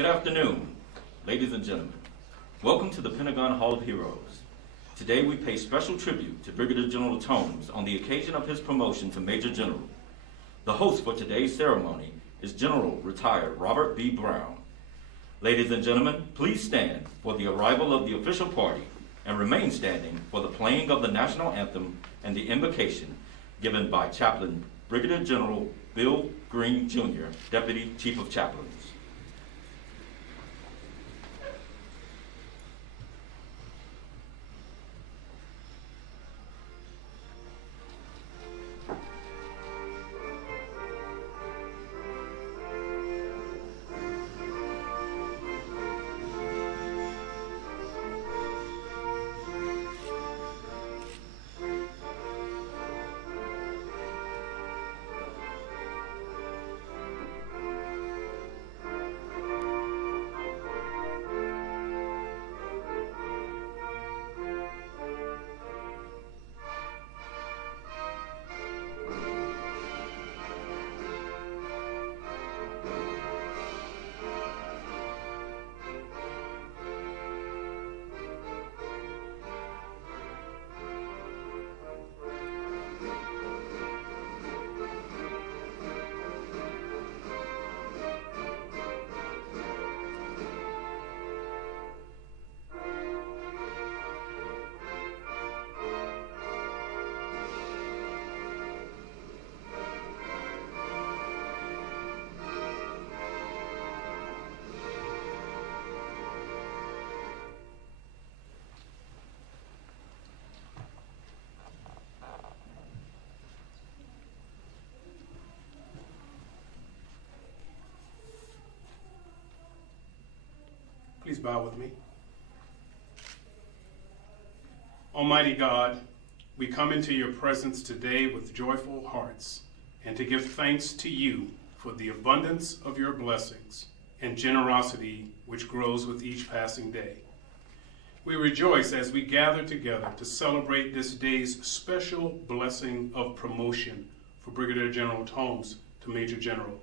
Good afternoon, ladies and gentlemen. Welcome to the Pentagon Hall of Heroes. Today we pay special tribute to Brigadier General Thoms on the occasion of his promotion to Major General. The host for today's ceremony is General Retired Robert B. Brown. Ladies and gentlemen, please stand for the arrival of the official party and remain standing for the playing of the national anthem and the invocation given by Chaplain Brigadier General Bill Green, Jr., Deputy Chief of Chaplains. Please bow with me. Almighty God, we come into your presence today with joyful hearts and to give thanks to you for the abundance of your blessings and generosity which grows with each passing day. We rejoice as we gather together to celebrate this day's special blessing of promotion for Brigadier General Thoms to Major General.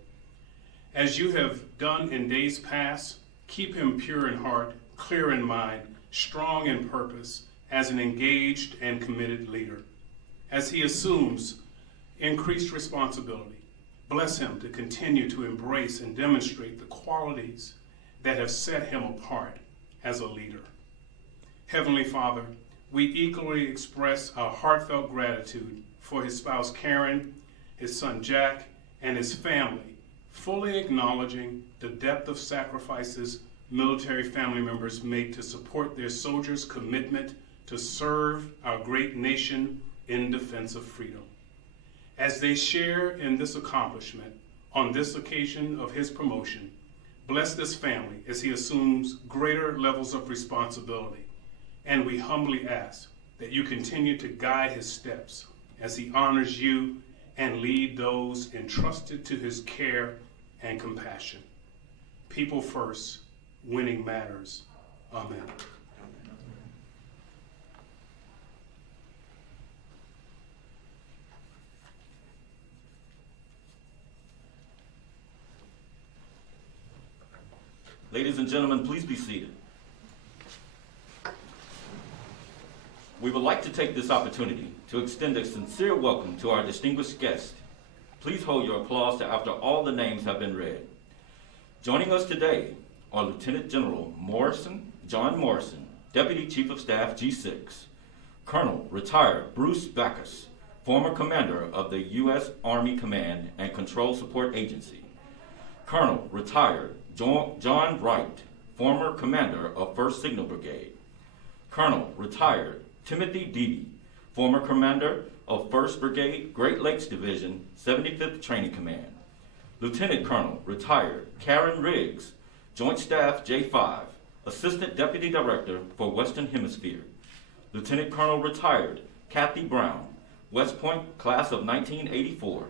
As you have done in days past, keep him pure in heart, clear in mind, strong in purpose, as an engaged and committed leader. As he assumes increased responsibility, bless him to continue to embrace and demonstrate the qualities that have set him apart as a leader. Heavenly Father, we equally express our heartfelt gratitude for his spouse Karen, his son Jack, and his family, fully acknowledging the depth of sacrifices military family members make to support their soldiers' commitment to serve our great nation in defense of freedom. As they share in this accomplishment on this occasion of his promotion, bless this family as he assumes greater levels of responsibility, and we humbly ask that you continue to guide his steps as he honors you and lead those entrusted to his care and compassion. People first, winning matters. Amen. Ladies and gentlemen, please be seated. We would like to take this opportunity to extend a sincere welcome to our distinguished guest. Please hold your applause to after all the names have been read. Joining us today are Lieutenant General John Morrison, Deputy Chief of Staff G6, Colonel Retired Bruce Backus, former commander of the U.S. Army Command and Control Support Agency, Colonel Retired John Wright, former commander of 1st Signal Brigade, Colonel Retired Timothy Deedy, former commander of 1st Brigade, Great Lakes Division, 75th Training Command, Lieutenant Colonel Retired Karen Riggs, Joint Staff J5, Assistant Deputy Director for Western Hemisphere, Lieutenant Colonel Retired Kathy Brown, West Point, Class of 1984,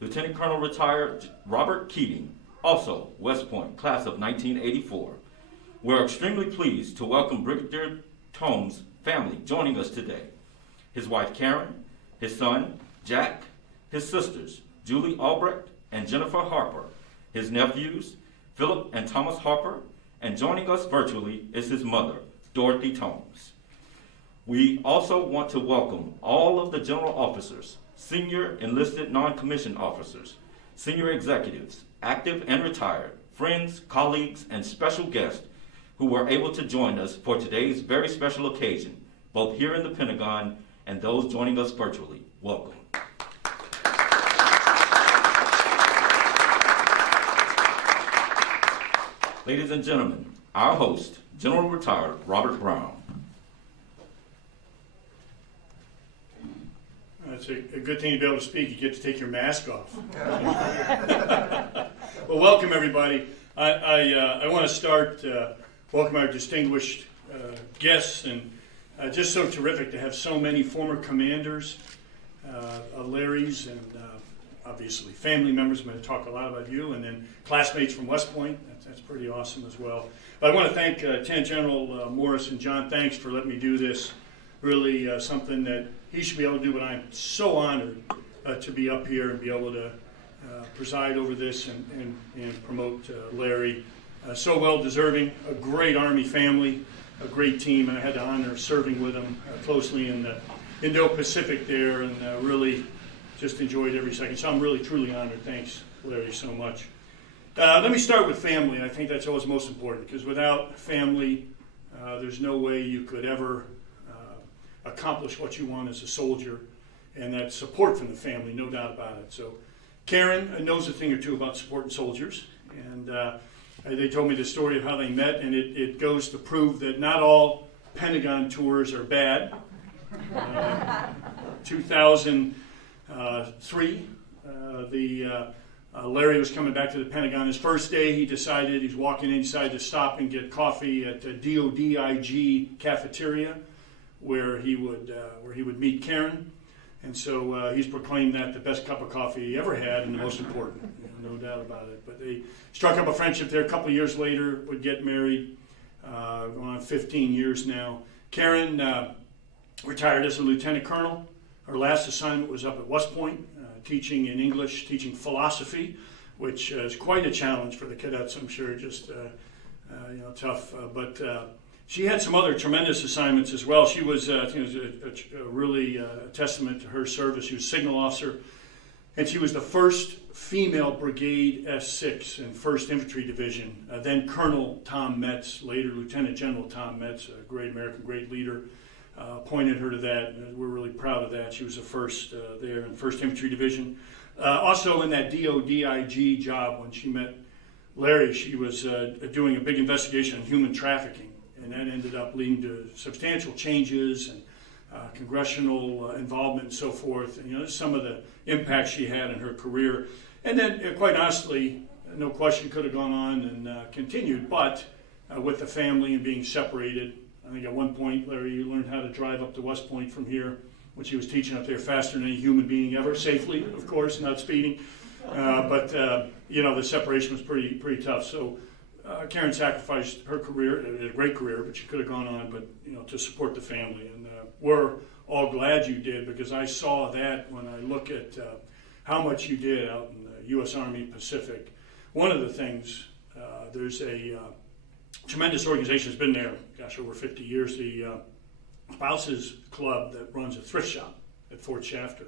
Lieutenant Colonel Retired Robert Keating, also West Point, Class of 1984. We're extremely pleased to welcome Brigadier Thoms' family joining us today. His wife Karen, his son Jack, his sisters Julie Albrecht and Jennifer Harper, his nephews Philip and Thomas Harper, and joining us virtually is his mother, Dorothy Thoms. We also want to welcome all of the general officers, senior enlisted non-commissioned officers, senior executives, active and retired, friends, colleagues, and special guests who were able to join us for today's very special occasion, both here in the Pentagon and those joining us virtually. Welcome. Ladies and gentlemen, our host, General Retired Robert Brown. It's a good thing to be able to speak. You get to take your mask off. Well, welcome everybody. I want to start welcome our distinguished guests, and just so terrific to have so many former commanders, Larry's, and obviously family members. I'm going to talk a lot about you, and then classmates from West Point. That's pretty awesome as well. But I want to thank Lieutenant General Morris and John. Thanks for letting me do this. Really something that he should be able to do, but I'm so honored to be up here and be able to preside over this and promote Larry. So well deserving, a great Army family, a great team, and I had the honor of serving with them closely in the Indo-Pacific there, and really just enjoyed every second. So I'm really, truly honored. Thanks, Larry, so much. Let me start with family. I think that's always most important, because without family, there's no way you could ever accomplish what you want as a soldier, and that support from the family, no doubt about it. So Karen knows a thing or two about supporting soldiers, and they told me the story of how they met, and it goes to prove that not all Pentagon tours are bad. 2003, Larry was coming back to the Pentagon. His first day, he decided he's walking in, decided to stop and get coffee at the DODIG cafeteria, where he would meet Karen, and so he's proclaimed that the best cup of coffee he ever had, and the most important, no doubt about it. But they struck up a friendship there. A couple of years later, would get married, going on 15 years now. Karen retired as a lieutenant colonel. Her last assignment was up at West Point, teaching in English, teaching philosophy, which is quite a challenge for the cadets, I'm sure, just tough. But she had some other tremendous assignments as well. She was, really a testament to her service. She was a signal officer, and she was the first female brigade S6 in 1st Infantry Division. Then Colonel Tom Metz, later Lieutenant General Tom Metz, a great American, great leader, appointed her to that. We're really proud of that. She was the first there in 1st Infantry Division. Also in that DODIG job, when she met Larry, she was doing a big investigation on human trafficking. And that ended up leading to substantial changes and congressional involvement and so forth. And some of the impact she had in her career. And then, quite honestly, no question could have gone on and continued. But with the family and being separated, I think at one point, Larry, you learned how to drive up to West Point from here, which he was teaching up there faster than any human being ever, safely, of course, not speeding. But the separation was pretty tough. So Karen sacrificed her career, a great career, but she could have gone on, but to support the family. And we're all glad you did, because I saw that when I look at how much you did out in the U.S. Army Pacific. One of the things, there's a tremendous organization that's been there, over 50 years, the Spouses Club that runs a thrift shop at Fort Shafter.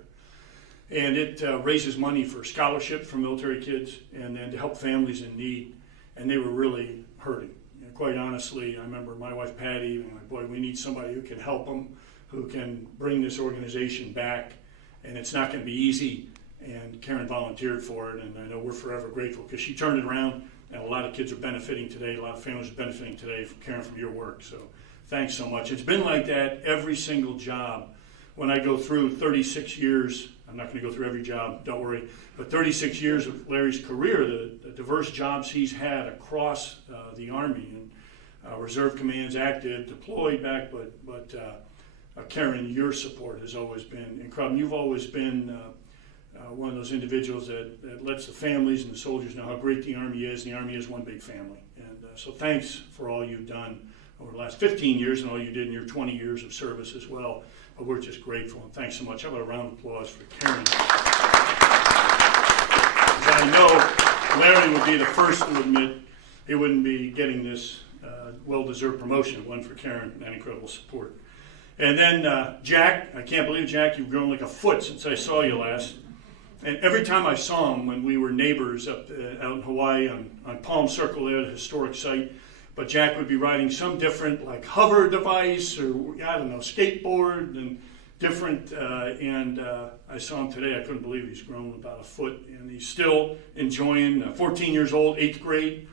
And it raises money for scholarship for military kids and then to help families in need. And they were really hurting. And quite honestly, I remember my wife Patty, and boy, we need somebody who can help them, who can bring this organization back. And it's not going to be easy. And Karen volunteered for it, and I know we're forever grateful, because she turned it around, and a lot of kids are benefiting today, a lot of families are benefiting today from Karen, from your work. So thanks so much. It's been like that every single job. When I go through 36 years, I'm not going to go through every job, don't worry, but 36 years of Larry's career, the diverse jobs he's had across the Army, and reserve commands, active, deployed back, but Karen, your support has always been incredible. You've always been one of those individuals that lets the families and the soldiers know how great the Army is, and the Army is one big family. And so thanks for all you've done over the last 15 years and all you did in your 20 years of service as well. But we're just grateful, and thanks so much. How about a round of applause for Karen? I know Larry would be the first to admit he wouldn't be getting this well-deserved promotion. One for Karen and that incredible support. And then Jack, I can't believe, Jack, you've grown like a foot since I saw you last. And every time I saw him when we were neighbors out in Hawaii on Palm Circle there, the historic site, but Jack would be riding some different like hover device or, I don't know, skateboard and different. And I saw him today. I couldn't believe he's grown about a foot. And he's still enjoying, 14 years old, 8th grade.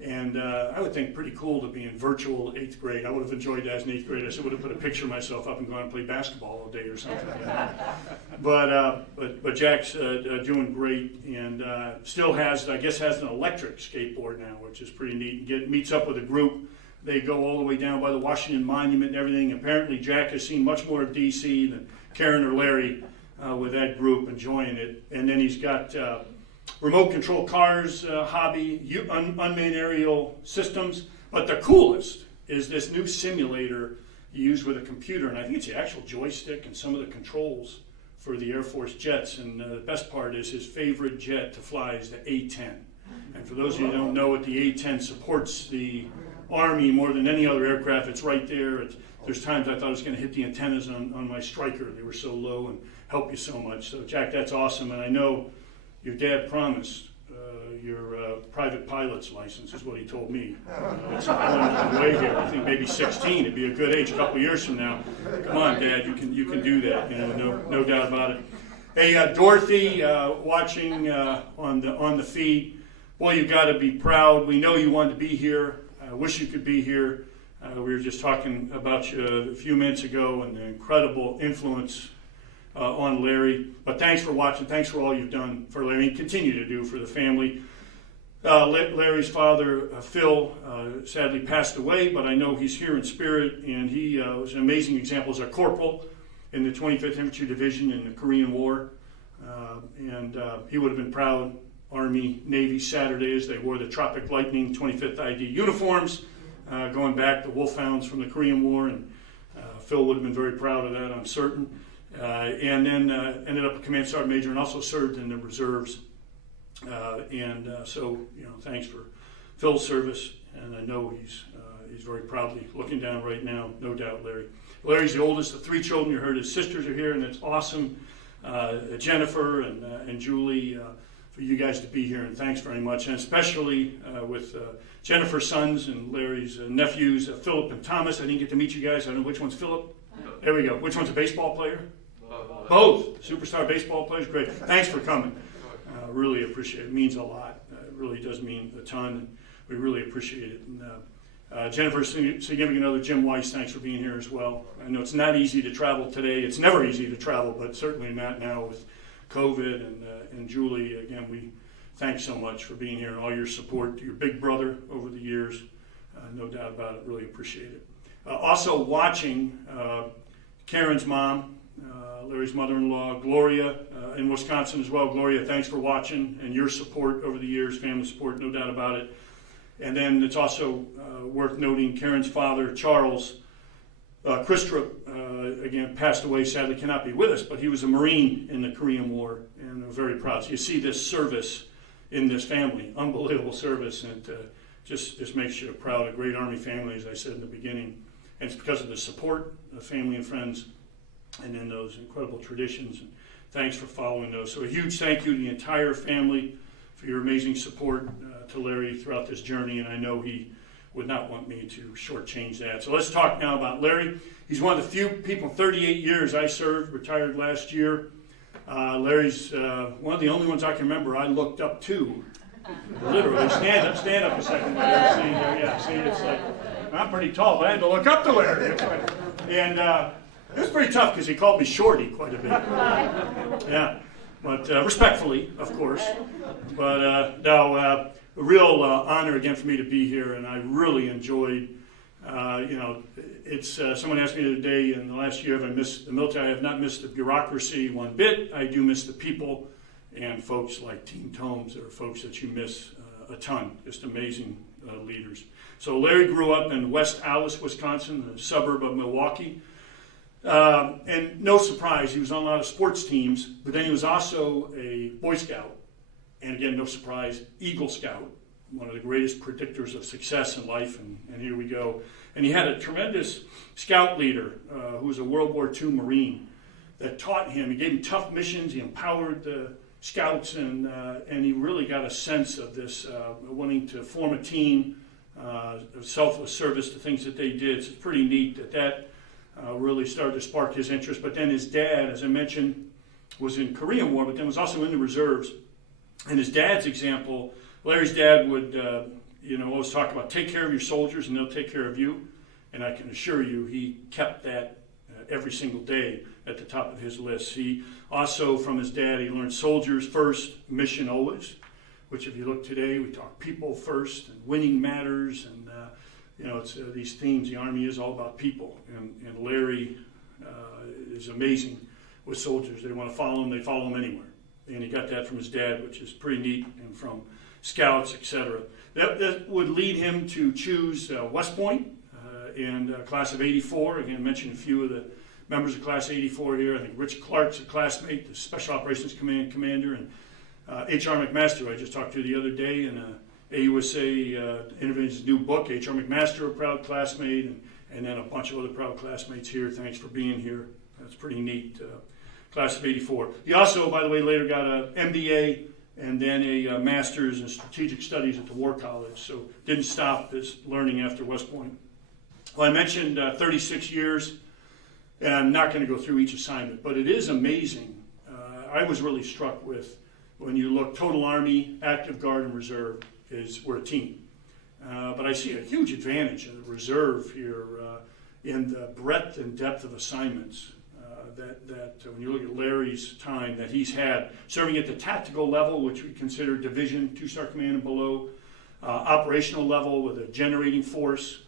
And I would think pretty cool to be in virtual 8th grade. I would have enjoyed that as an 8th grader. I would have put a picture of myself up and gone and play basketball all day or something like that. But Jack's doing great and still has, I guess, has an electric skateboard now, which is pretty neat. Meets up with a group. They go all the way down by the Washington Monument and everything. Apparently Jack has seen much more of D.C. than Karen or Larry with that group, enjoying it. And then he's got remote control cars hobby, unmanned aerial systems. But the coolest is this new simulator you use with a computer. And I think it's the actual joystick and some of the controls for the Air Force jets. And the best part is his favorite jet to fly is the A-10. And for those of you who don't know it, the A-10 supports the Army more than any other aircraft. It's right there. There's times I thought I was going to hit the antennas on my Striker. They were so low and help you so much. So, Jack, that's awesome. And I know your dad promised your private pilot's license is what he told me. It's on the way here. I think maybe 16. It'd be a good age a couple years from now. Come on, Dad, you can do that. No doubt about it. Hey, Dorothy, watching on the feed. Boy, you've got to be proud. We know you wanted to be here. I wish you could be here. We were just talking about you a few minutes ago and the incredible influence on Larry. But thanks for watching. Thanks for all you've done for Larry and continue to do for the family. Larry's father, Phil, sadly passed away, but I know he's here in spirit, and he was an amazing example as a corporal in the 25th Infantry Division in the Korean War. And he would have been proud. Army, Navy Saturdays, they wore the Tropic Lightning 25th ID uniforms, going back to Wolfhounds from the Korean War, and Phil would have been very proud of that, I'm certain. And then ended up a Command Sergeant Major and also served in the reserves. So, thanks for Phil's service, and I know he's very proudly looking down right now, no doubt, Larry. Larry's the oldest of 3 children. You heard his sisters are here, and it's awesome. Jennifer and Julie, for you guys to be here, and thanks very much, and especially with Jennifer's sons and Larry's nephews, Philip and Thomas. I didn't get to meet you guys. I don't know which one's Philip. There we go. Which one's a baseball player? Both. Superstar baseball players. Great. Thanks for coming. Really appreciate it. It means a lot. It really does mean a ton. And we really appreciate it. And, Jennifer's significant other, Jim Weiss, thanks for being here as well. I know it's not easy to travel today. It's never easy to travel, but certainly not now with COVID. And Julie, again, we thanks so much for being here and all your support to your big brother over the years. No doubt about it. Really appreciate it. Also watching Karen's mom, Larry's mother-in-law, Gloria, in Wisconsin as well. Gloria, thanks for watching and your support over the years, family support, no doubt about it. And then it's also worth noting Karen's father, Charles Kristrup, again, passed away, sadly cannot be with us, but he was a Marine in the Korean War, and we're very proud. So you see this service in this family, unbelievable service, and just makes you proud. A great Army family, as I said in the beginning. And it's because of the support of family and friends, and then those incredible traditions. And thanks for following those. So a huge thank you to the entire family for your amazing support to Larry throughout this journey, and I know he would not want me to shortchange that. So let's talk now about Larry. He's one of the few people, 38 years I served, retired last year. Larry's one of the only ones I can remember I looked up to. Literally, stand up a second. See, it's like, I'm pretty tall, but I had to look up to Larry. And it was pretty tough because he called me Shorty quite a bit. Yeah, but respectfully, of course. But a real honor again for me to be here, and I really enjoyed. It's someone asked me the other day in the last year, have I missed the military? I have not missed the bureaucracy one bit. I do miss the people and folks like Team Thoms are folks that you miss a ton. Just amazing leaders. So Larry grew up in West Allis, Wisconsin, a suburb of Milwaukee. And no surprise, he was on a lot of sports teams, but then he was also a Boy Scout. And again, no surprise, Eagle Scout. one of the greatest predictors of success in life, and here we go. And he had a tremendous scout leader who was a World War II Marine that taught him. He gave him tough missions. He empowered the scouts, and he really got a sense of this wanting to form a team, selfless service, the things that they did. So it's pretty neat that really started to spark his interest. But then his dad, as I mentioned, was in Korean War, but then was also in the reserves. And his dad's example, Larry's dad would always talk about take care of your soldiers and they'll take care of you. And I can assure you he kept that every single day at the top of his list. He also, from his dad, he learned soldiers first, mission always, which if you look today, we talk people first and winning matters. And, it's these themes. The Army is all about people. And Larry is amazing with soldiers. They want to follow him. They follow him anywhere. And he got that from his dad, which is pretty neat, and from scouts, etc. That would lead him to choose West Point in class of 84. Again, I mentioned a few of the members of class 84 here. I think Rich Clark's a classmate, the Special Operations Command commander, and H.R. McMaster, who I just talked to the other day, and AUSA interviewed his new book, H.R. McMaster, a proud classmate, and then a bunch of other proud classmates here. Thanks for being here. That's pretty neat. Class of 84. He also, by the way, later got an MBA and then a master's in strategic studies at the War College, so didn't stop his learning after West Point. Well, I mentioned 36 years, and I'm not going to go through each assignment, but it is amazing. I was really struck with when you look total Army, active Guard, and Reserve, we're a team. But I see a huge advantage in the Reserve here in the breadth and depth of assignments. That when you look at Larry's time that he's had, serving at the tactical level, which we consider division, 2-star command and below, operational level with a generating force,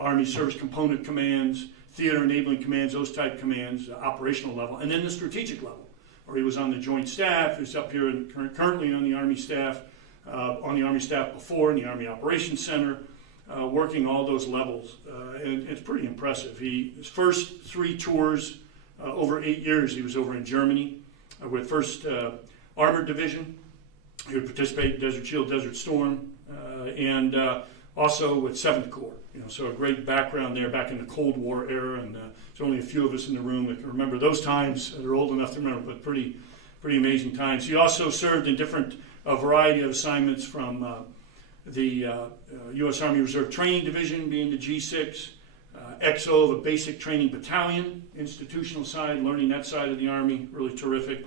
Army service component commands, theater enabling commands, those type commands, operational level, and then the strategic level, where he was on the Joint Staff, who's up here currently on the Army staff before in the Army Operations Center, working all those levels, and it's pretty impressive. His first 3 tours over 8 years, he was over in Germany with 1st Armored Division. He would participate in Desert Shield, Desert Storm, and also with 7th Corps. So a great background there back in the Cold War era, and there's only a few of us in the room that can remember those times. They're old enough to remember, but pretty amazing times. He also served in a variety of assignments from the U.S. Army Reserve Training Division, being the G6, XO, the Basic Training Battalion, institutional side, learning that side of the Army, really terrific.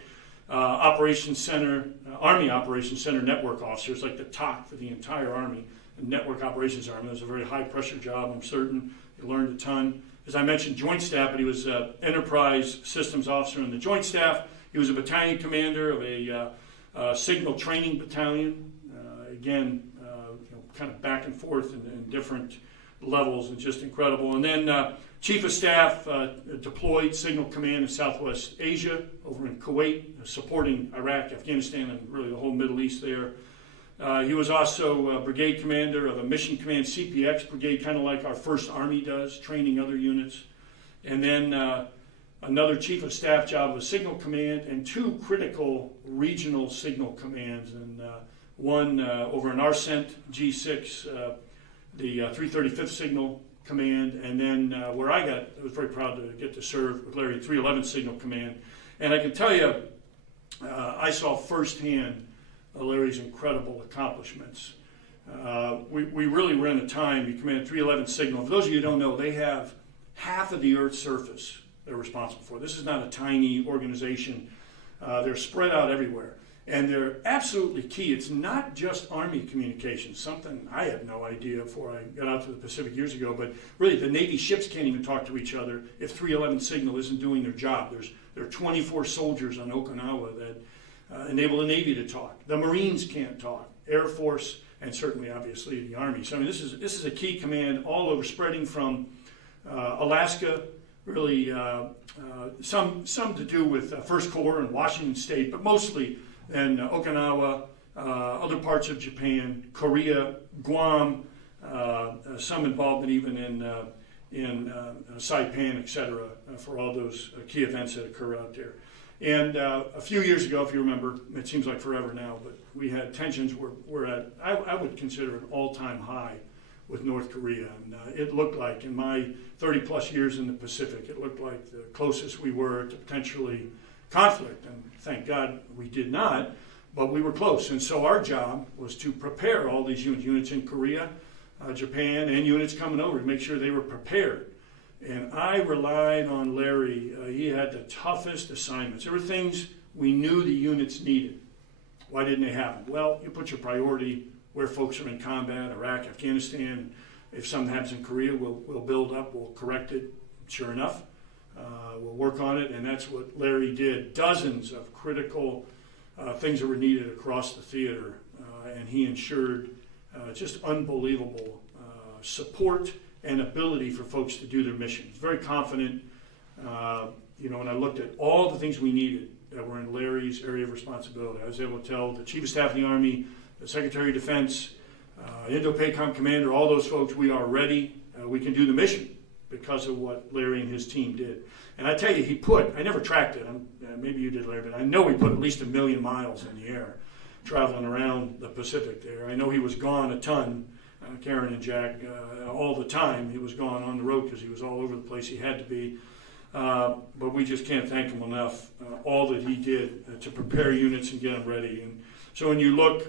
Operations Center, Army Operations Center network officer. It's like the TOC for the entire Army, the Network Operations Army. It was a very high-pressure job, I'm certain. He learned a ton. As I mentioned, Joint Staff, but he was Enterprise Systems Officer in the Joint Staff. He was a battalion commander of a Signal Training Battalion. Again, kind of back and forth in different levels, and just incredible. And then Chief of Staff deployed Signal Command in Southwest Asia, over in Kuwait, supporting Iraq, Afghanistan, and really the whole Middle East there. He was also Brigade Commander of a Mission Command CPX Brigade, kind of like our 1st Army does, training other units. And then another Chief of Staff job with Signal Command, and 2 critical regional signal commands, and one over in Arsent, G6, the 335th Signal Command, and then where I was very proud to get to serve with Larry, 311th Signal Command. And I can tell you, I saw firsthand Larry's incredible accomplishments. We really were in a time, you command 311th Signal. For those of you who don't know, they have half of the Earth's surface they're responsible for. This is not a tiny organization. They're spread out everywhere. And they're absolutely key. It's not just Army communications, something I had no idea before I got out to the Pacific years ago, but really the Navy ships can't even talk to each other if 311 Signal isn't doing their job. There are 24 soldiers on Okinawa that enable the Navy to talk. The Marines can't talk, Air Force, and certainly, obviously, the Army. So, I mean, this is a key command all over, spreading from Alaska, really some to do with 1st Corps and Washington State, but mostly and Okinawa, other parts of Japan, Korea, Guam, some involvement even in Saipan, etc., for all those key events that occur out there. And a few years ago, if you remember, it seems like forever now, but we had tensions were at, I would consider an all-time high with North Korea. And it looked like, in my 30 plus years in the Pacific, it looked like the closest we were to potentially conflict. And thank God we did not, but we were close. And so our job was to prepare all these units in Korea, Japan, and units coming over to make sure they were prepared. And I relied on Larry. He had the toughest assignments. There were things we knew the units needed. Why didn't they have them? Well, you put your priority where folks are in combat, Iraq, Afghanistan. If something happens in Korea, we'll build up, we'll correct it. Sure enough, we'll work on it, and that's what Larry did. Dozens of critical things that were needed across the theater, and he ensured just unbelievable support and ability for folks to do their missions. Very confident. When I looked at all the things we needed that were in Larry's area of responsibility, I was able to tell the Chief of Staff of the Army, the Secretary of Defense, Indo-PACOM Commander, all those folks, we are ready. We can do the mission because of what Larry and his team did. And I tell you, I never tracked it. Maybe you did, Larry, but I know he put at least 1 million miles in the air traveling around the Pacific there. I know he was gone a ton. Karen and Jack, all the time. He was gone on the road because he was all over the place. He had to be. But we just can't thank him enough, all that he did to prepare units and get them ready. And so when you look,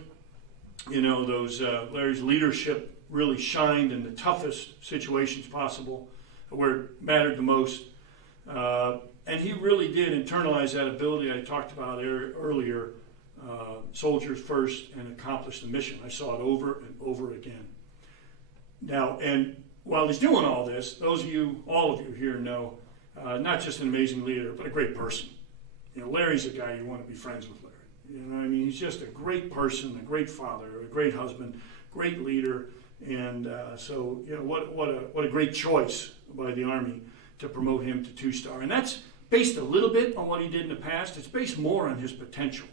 Larry's leadership really shined in the toughest situations possible, where it mattered the most. And he really did internalize that ability I talked about earlier, soldiers first, and accomplish the mission. I saw it over and over again. Now, and while he's doing all this, all of you here know, not just an amazing leader, but a great person. Larry's a guy you want to be friends with, Larry. He's just a great person, a great father, a great husband, great leader. And what a great choice by the Army to promote him to 2-star. And that's based a little bit on what he did in the past. It's based more on his potential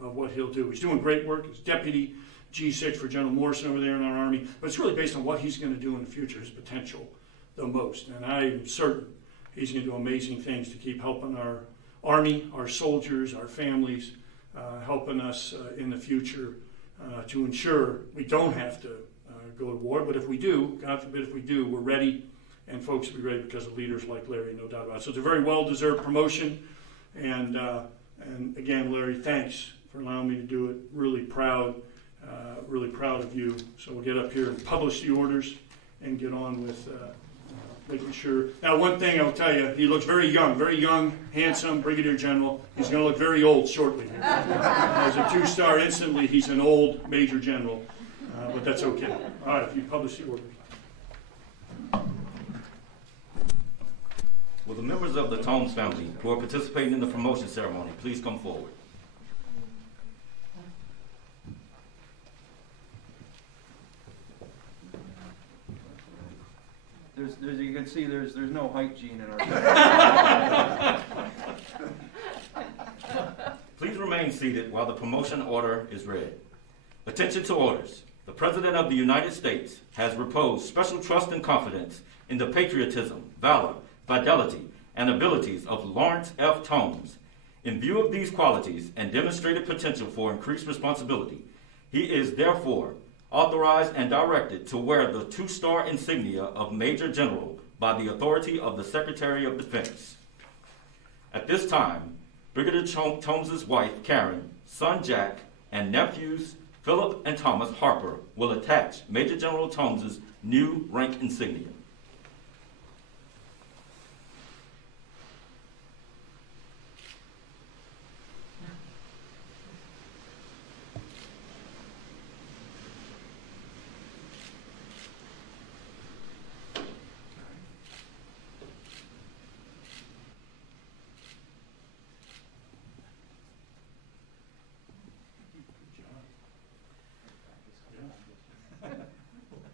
of what he'll do. He's doing great work as deputy G6 for General Morrison over there in our Army, but it's really based on what he's going to do in the future, his potential the most. And I'm certain he's going to do amazing things to keep helping our Army, our soldiers, our families, helping us in the future to ensure we don't have to go to war. But if we do, God forbid if we do, we're ready, and folks will be ready because of leaders like Larry, no doubt about it. So it's a very well-deserved promotion. And again, Larry, thanks for allowing me to do it. Really proud of you. So we'll get up here and publish the orders and get on with making sure. Now, one thing I'll tell you, he looks very young, handsome, Brigadier General. He's going to look very old shortly. As a 2-star, instantly, he's an old Major General. But that's okay. All right, if you publish the orders. Will the members of the Thoms family who are participating in the promotion ceremony please come forward? You can see there's no height gene in our Please remain seated while the promotion order is read. Attention to orders. The President of the United States has reposed special trust and confidence in the patriotism, valor, fidelity, and abilities of Lawrence F. Thoms. In view of these qualities and demonstrated potential for increased responsibility, he is therefore authorized and directed to wear the 2-star insignia of Major General by the authority of the Secretary of Defense. At this time, Brigadier Thomas's wife, Karen, son Jack, and nephews Philip and Thomas Harper will attach Major General Thomas's new rank insignia.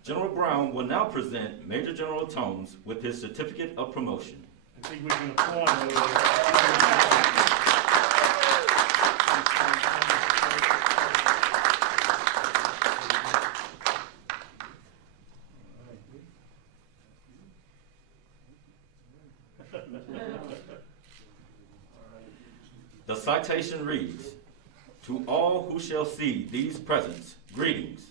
General Brown will now present Major General Thoms with his certificate of promotion. I think we can applaud. The citation reads, "To all who shall see these presents, greetings.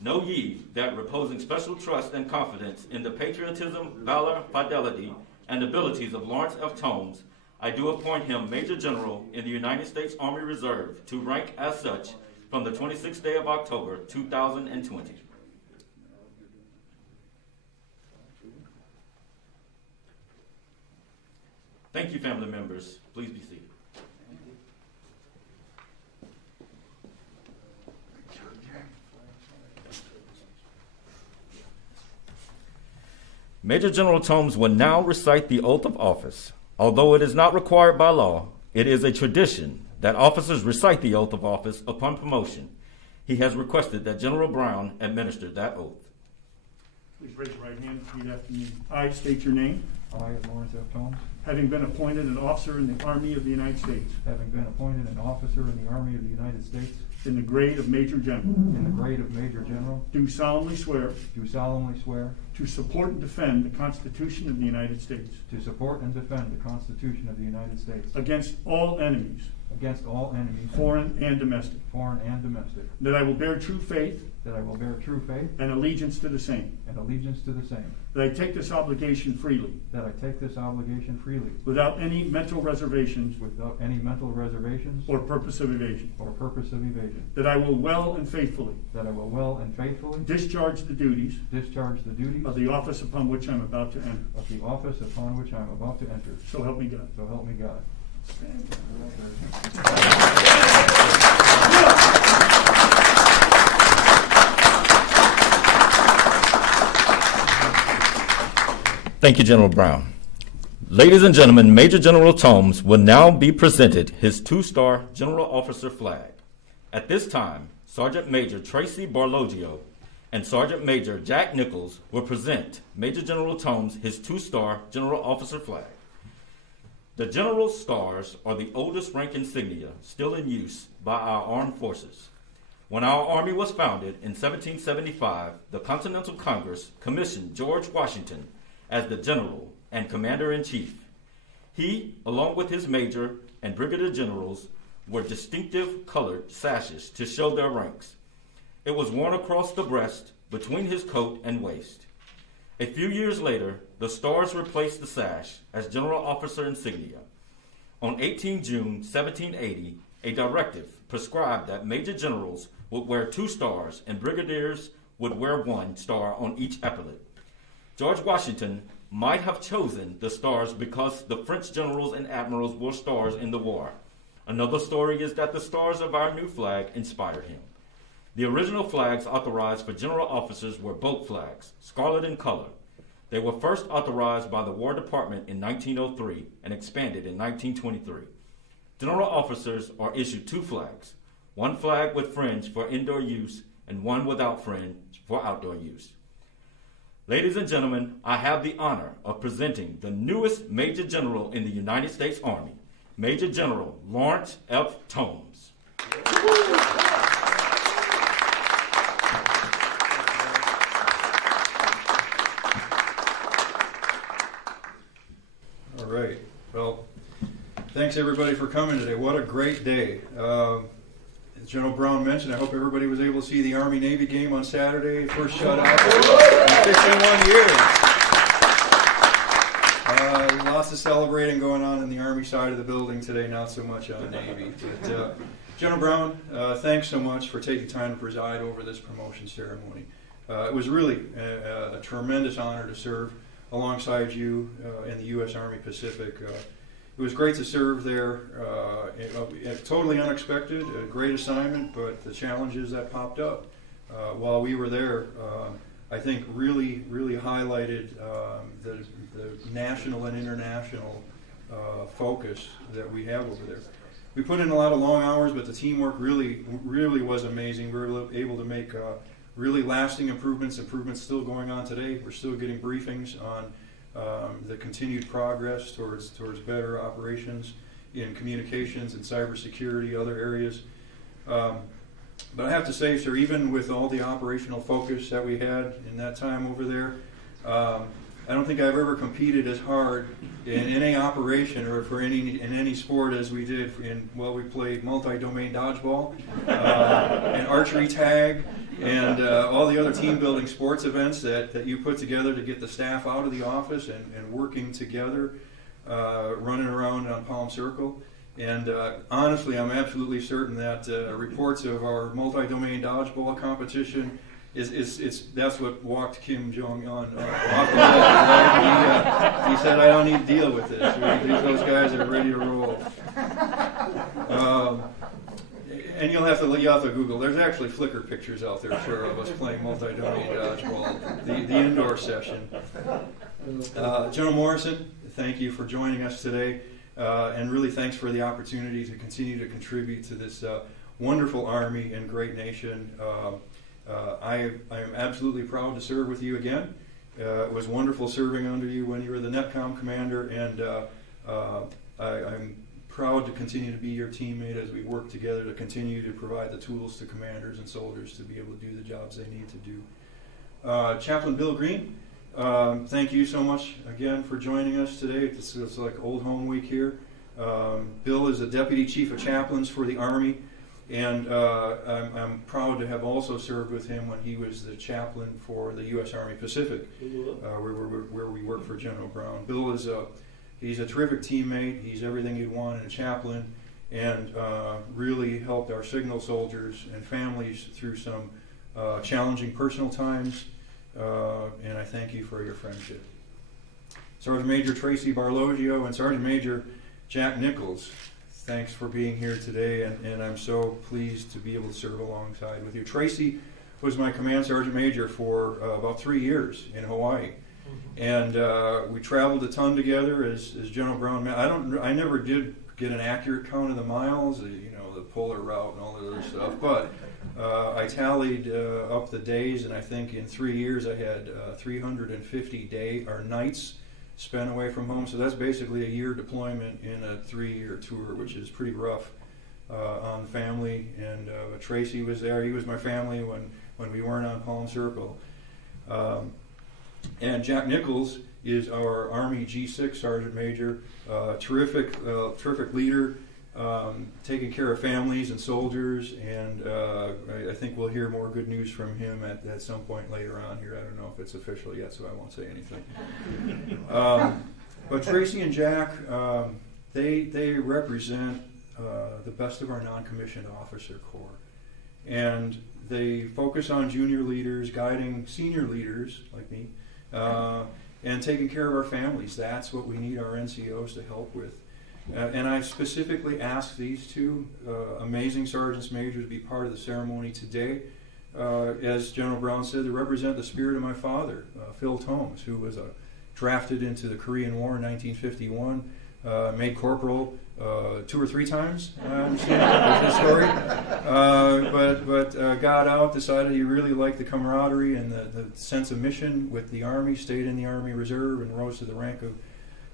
Know ye that reposing special trust and confidence in the patriotism, valor, fidelity, and abilities of Lawrence F. Thoms, I do appoint him Major General in the United States Army Reserve to rank as such from the 26th day of October, 2020. Thank you, family members. Please be seated. Major General Thoms will now recite the oath of office. Although it is not required by law, it is a tradition that officers recite the oath of office upon promotion. He has requested that General Brown administer that oath. Please raise your right hand and repeat after me. I state your name. I, Lawrence F. Thoms, Having been appointed an officer in the Army of the United States having been appointed an officer in the Army of the United States in the grade of Major General, in the grade of Major General, do solemnly swear do solemnly swear to support and defend the Constitution of the United States to support and defend the Constitution of the United States against all enemies, against all enemies, foreign and domestic, and domestic, that I will bear true faith that I will bear true faith and allegiance to the same, and allegiance to the same, that I take this obligation freely, that I take this obligation freely, without any mental reservations without any mental reservations or purpose of evasion, or purpose of evasion, that I will well and faithfully that I will well and faithfully discharge the duties discharge the duties of the office upon which I'm about to enter. of the office upon which I am about to enter. So help me God. So help me God. Thank you, General Brown. Ladies and gentlemen, Major General Thoms will now be presented his two-star General Officer flag. At this time, Sergeant Major Tracy Barlogio and Sergeant Major Jack Nichols will present Major General Thoms his two-star General Officer flag. The General Stars are the oldest rank insignia still in use by our armed forces. When our Army was founded in 1775, the Continental Congress commissioned George Washington as the General and Commander-in-Chief. He, along with his Major and Brigadier Generals, wore distinctive colored sashes to show their ranks. It was worn across the breast, between his coat and waist. A few years later, the stars replaced the sash as General Officer insignia. On 18 June 1780, a directive prescribed that Major Generals would wear 2 stars and Brigadiers would wear 1 star on each epaulet. George Washington might have chosen the stars because the French generals and admirals wore stars in the war. Another story is that the stars of our new flag inspired him. The original flags authorized for general officers were boat flags, scarlet in color. They were first authorized by the War Department in 1903 and expanded in 1923. General officers are issued 2 flags, 1 flag with fringe for indoor use and 1 without fringe for outdoor use. Ladies and gentlemen, I have the honor of presenting the newest Major General in the United States Army, Major General Lawrence F. Thoms. All right. Well, thanks everybody for coming today. What a great day. As General Brown mentioned, I hope everybody was able to see the Army-Navy game on Saturday. First shutout in 51 years. Lots of celebrating going on in the Army side of the building today, not so much on the Navy. But, General Brown, thanks so much for taking time to preside over this promotion ceremony. It was really a tremendous honor to serve alongside you in the U.S. Army Pacific. It was great to serve there. Totally unexpected, a great assignment, but the challenges that popped up while we were there, I think really highlighted the national and international focus that we have over there. We put in a lot of long hours, but the teamwork really was amazing. We were able to make really lasting improvements still going on today. We're still getting briefings on the continued progress towards better operations in communications and cybersecurity, other areas. But I have to say, sir, even with all the operational focus that we had in that time over there, I don't think I've ever competed as hard in any operation or in any sport as we did we played multi-domain dodgeball, and archery tag, and all the other team-building sports events that you put together to get the staff out of the office and working together, running around on Palm Circle. And honestly, I'm absolutely certain that reports of our multi-domain dodgeball competition that's what walked Kim Jong-un off the ledge, right? He said, "I don't need to deal with this. Those guys are ready to roll." And you'll have to Google. There's actually Flickr pictures out there, sure, of us playing multi-domain dodgeball, the indoor session. General Morrison, thank you for joining us today, and really thanks for the opportunity to continue to contribute to this wonderful Army and great nation. I am absolutely proud to serve with you again. It was wonderful serving under you when you were the NETCOM commander, and I'm proud to continue to be your teammate as we work together to continue to provide the tools to commanders and soldiers to be able to do the jobs they need to do. Chaplain Bill Green, thank you so much again for joining us today. It's like old home week here. Bill is the Deputy Chief of Chaplains for the Army. And I'm proud to have also served with him when he was the chaplain for the U.S. Army Pacific, where we work for General Brown. Bill he's a terrific teammate. He's everything you'd want in a chaplain, and really helped our signal soldiers and families through some challenging personal times. And I thank you for your friendship. Sergeant Major Tracy Barlogio and Sergeant Major Jack Nichols, thanks for being here today, and I'm so pleased to be able to serve alongside with you. Tracy was my command sergeant major for about 3 years in Hawaii, and we traveled a ton together as General Brown. I never did get an accurate count of the miles, the polar route and all that other stuff, but I tallied up the days, and I think in 3 years I had 350 nights spent away from home. So that's basically a year deployment in a 3-year tour, which is pretty rough on family. And Tracy was there. He was my family when we weren't on Palm Circle. And Jack Nichols is our Army G6 Sergeant Major, terrific leader, taking care of families and soldiers, and I think we'll hear more good news from him at some point later on here. I don't know if it's official yet, so I won't say anything. But Tracy and Jack, they represent the best of our non-commissioned officer corps, and they focus on junior leaders, guiding senior leaders like me, and taking care of our families. That's what we need our NCOs to help with. And I specifically asked these two amazing sergeants major to be part of the ceremony today. As General Brown said, to represent the spirit of my father, Phil Thoms, who was drafted into the Korean War in 1951, made corporal 2 or 3 times, I understand, his story. But got out, decided he really liked the camaraderie and the sense of mission with the Army, stayed in the Army Reserve, and rose to the rank of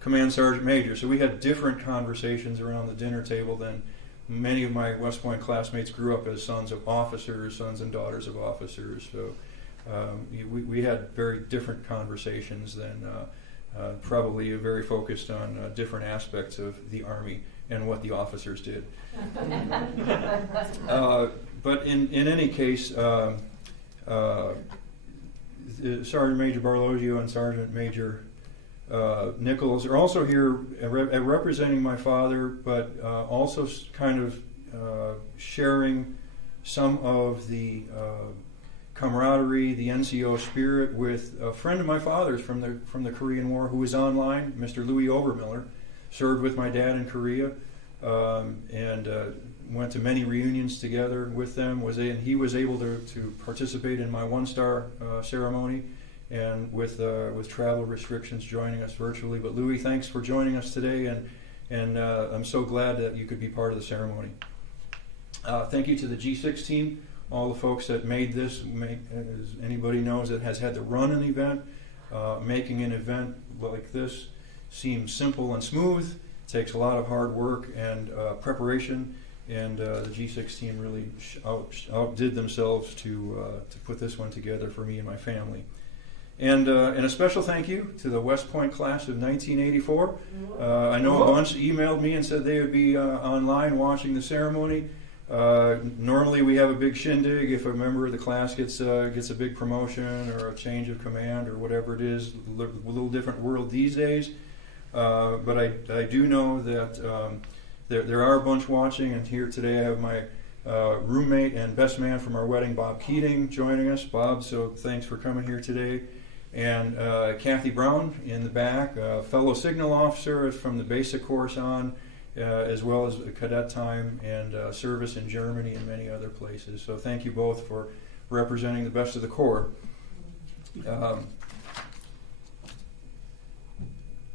Command Sergeant Major. So we had different conversations around the dinner table than many of my West Point classmates grew up as sons of officers, sons and daughters of officers. So we had very different conversations than probably very focused on different aspects of the Army and what the officers did. But in any case, Sergeant Major Barlogio and Sergeant Major Nichols are also here representing my father, but also kind of sharing some of the camaraderie, the NCO spirit with a friend of my father's from the Korean War who was online, Mr. Louis Overmiller, served with my dad in Korea, and went to many reunions together with them. He was able to participate in my 1-star ceremony, and with travel restrictions joining us virtually. But Louis, thanks for joining us today, and I'm so glad that you could be part of the ceremony. Thank you to the G6 team, all the folks that made this, as anybody knows that has had to run an event. Making an event like this seems simple and smooth. It takes a lot of hard work and preparation, and the G6 team really outdid themselves to put this one together for me and my family. And a special thank you to the West Point class of 1984. I know a bunch emailed me and said they would be online watching the ceremony. Normally we have a big shindig if a member of the class gets a big promotion or a change of command or whatever it is. A little different world these days. But I do know that there are a bunch watching, and here today I have my roommate and best man from our wedding, Bob Keating, joining us. Bob, so thanks for coming here today. And Kathy Brown in the back, fellow signal officer from the basic course on, as well as cadet time and service in Germany and many other places. So thank you both for representing the best of the Corps.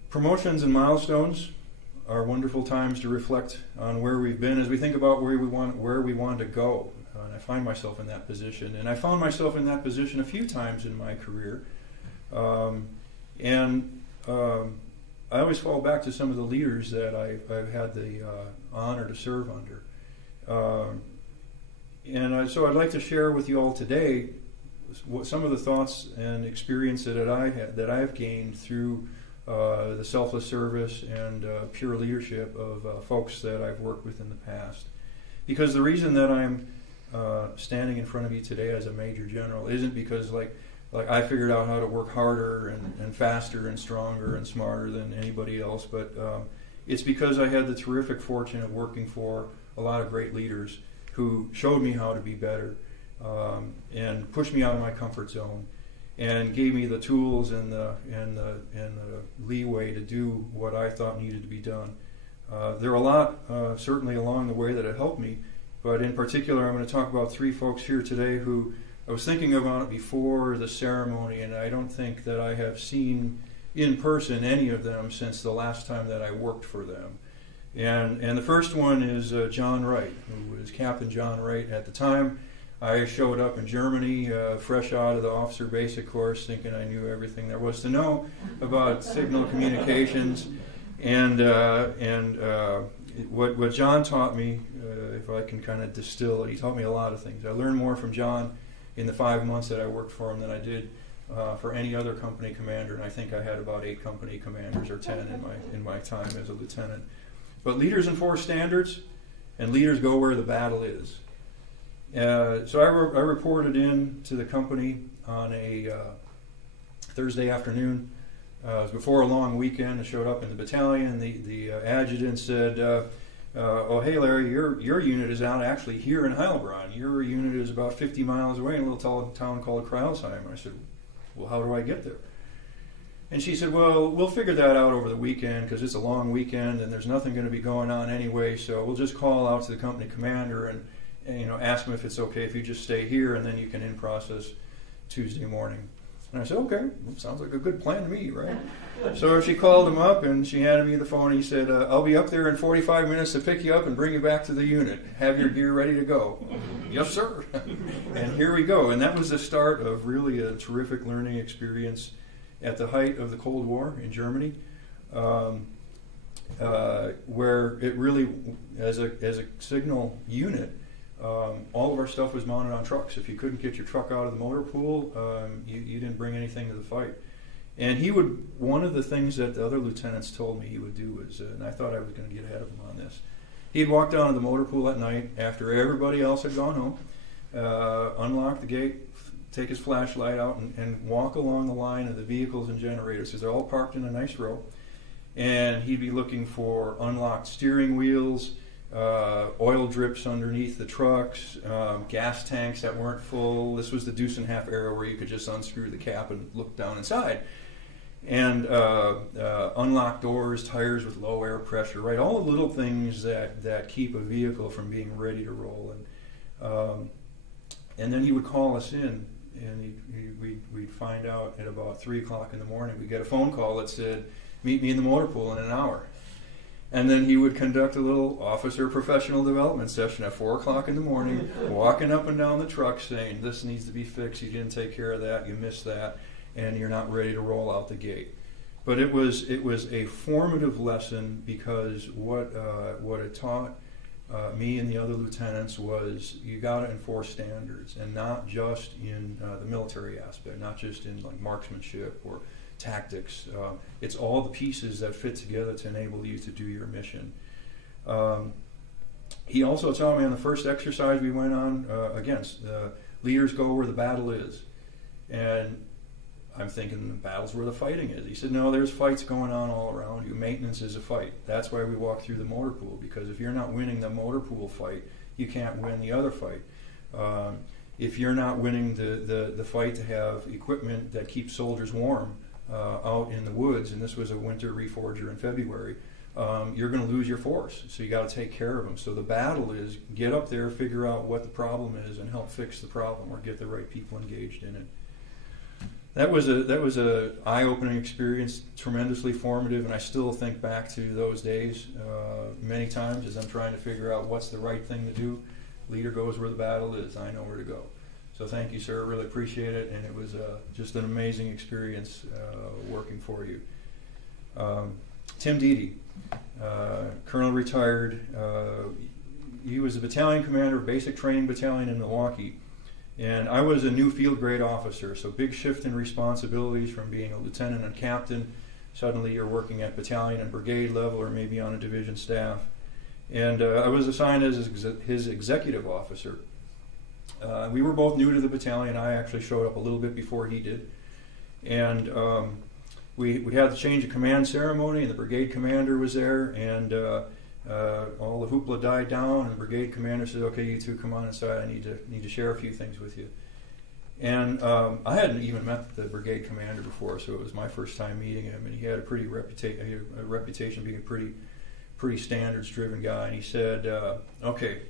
Promotions and milestones are wonderful times to reflect on where we've been as we think about where we want to go. And I find myself in that position, and I found myself in that position a few times in my career. I always fall back to some of the leaders that I've had the honor to serve under. So I'd like to share with you all today some of the thoughts and experience that I've gained through the selfless service and pure leadership of folks that I've worked with in the past. Because the reason that I'm standing in front of you today as a Major General isn't because like I figured out how to work harder and faster and stronger and smarter than anybody else, but it's because I had the terrific fortune of working for a lot of great leaders who showed me how to be better and pushed me out of my comfort zone and gave me the tools and the leeway to do what I thought needed to be done. There are a lot certainly along the way that have helped me, but in particular I'm going to talk about three folks here today who I was thinking about it before the ceremony, and I don't think that I have seen in person any of them since the last time that I worked for them. And the first one is John Wright, who was Captain John Wright at the time. I showed up in Germany, fresh out of the officer basic course, thinking I knew everything there was to know about signal communications. And what John taught me, if I can kind of distill it, he taught me a lot of things. I learned more from John in the 5 months that I worked for him than I did for any other company commander, and I think I had about 8 company commanders or 10 in my time as a lieutenant. But leaders enforce standards, and leaders go where the battle is. So I reported in to the company on a Thursday afternoon. It was before a long weekend. I showed up in the battalion. The adjutant said, "Oh, hey, Larry, your unit is out actually here in Heilbronn. Your unit is about 50 miles away in a little town called Kreilsheim." I said, "Well, how do I get there?" And she said, "Well, we'll figure that out over the weekend because it's a long weekend and there's nothing going to be going on anyway. So we'll just call out to the company commander and ask him if it's okay if you just stay here and then you can in process Tuesday morning." And I said, "Okay, sounds like a good plan to me, right?" So she called him up and she handed me the phone. He said, "I'll be up there in 45 minutes to pick you up and bring you back to the unit. Have your gear ready to go." "Yes, sir." And here we go. And that was the start of really a terrific learning experience at the height of the Cold War in Germany, where it really, as a signal unit, all of our stuff was mounted on trucks. If you couldn't get your truck out of the motor pool, you didn't bring anything to the fight. And one of the things that the other lieutenants told me he would do was, and I thought I was going to get ahead of him on this, he'd walk down to the motor pool at night after everybody else had gone home, unlock the gate, take his flashlight out, and walk along the line of the vehicles and generators, because they're all parked in a nice row. And he'd be looking for unlocked steering wheels, oil drips underneath the trucks, gas tanks that weren't full. This was the deuce and half era where you could just unscrew the cap and look down inside. And unlocked doors, tires with low air pressure, right? All the little things that keep a vehicle from being ready to roll. And then he would call us in, and we'd find out at about 3 o'clock in the morning. We'd get a phone call that said, "Meet me in the motor pool in an hour." And then he would conduct a little officer professional development session at 4 o'clock in the morning, walking up and down the truck saying, "This needs to be fixed, you didn't take care of that, you missed that, and you're not ready to roll out the gate." But it was a formative lesson because what it taught me and the other lieutenants, was you got to enforce standards, and not just in the military aspect, not just in like marksmanship or tactics. It's all the pieces that fit together to enable you to do your mission. He also taught me on the first exercise we went on, leaders go where the battle is. And I'm thinking the battle's where the fighting is. He said, no, there's fights going on all around you. Maintenance is a fight. That's why we walk through the motor pool, because if you're not winning the motor pool fight, you can't win the other fight. If you're not winning the fight to have equipment that keeps soldiers warm out in the woods, and this was a winter reforger in February, you're going to lose your force. So you got to take care of them. So the battle is get up there, figure out what the problem is, and help fix the problem, or get the right people engaged in it. That was a eye-opening experience, tremendously formative, and I still think back to those days many times as I'm trying to figure out what's the right thing to do. Leader goes where the battle is. I know where to go. So thank you, sir. Really appreciate it, and it was just an amazing experience working for you. Tim Deedy, Colonel retired. He was a battalion commander of Basic Training Battalion in Milwaukee. And I was a new field grade officer, so big shift in responsibilities from being a lieutenant and captain. Suddenly you're working at battalion and brigade level, or maybe on a division staff. And I was assigned as his executive officer. We were both new to the battalion. I actually showed up a little bit before he did. And we had the change of command ceremony, and the brigade commander was there, and all the hoopla died down, and the brigade commander said, okay, you two come on inside, I need to share a few things with you. And I hadn't even met the brigade commander before, so it was my first time meeting him, and he had a reputation being a pretty standards-driven guy. And he said, okay,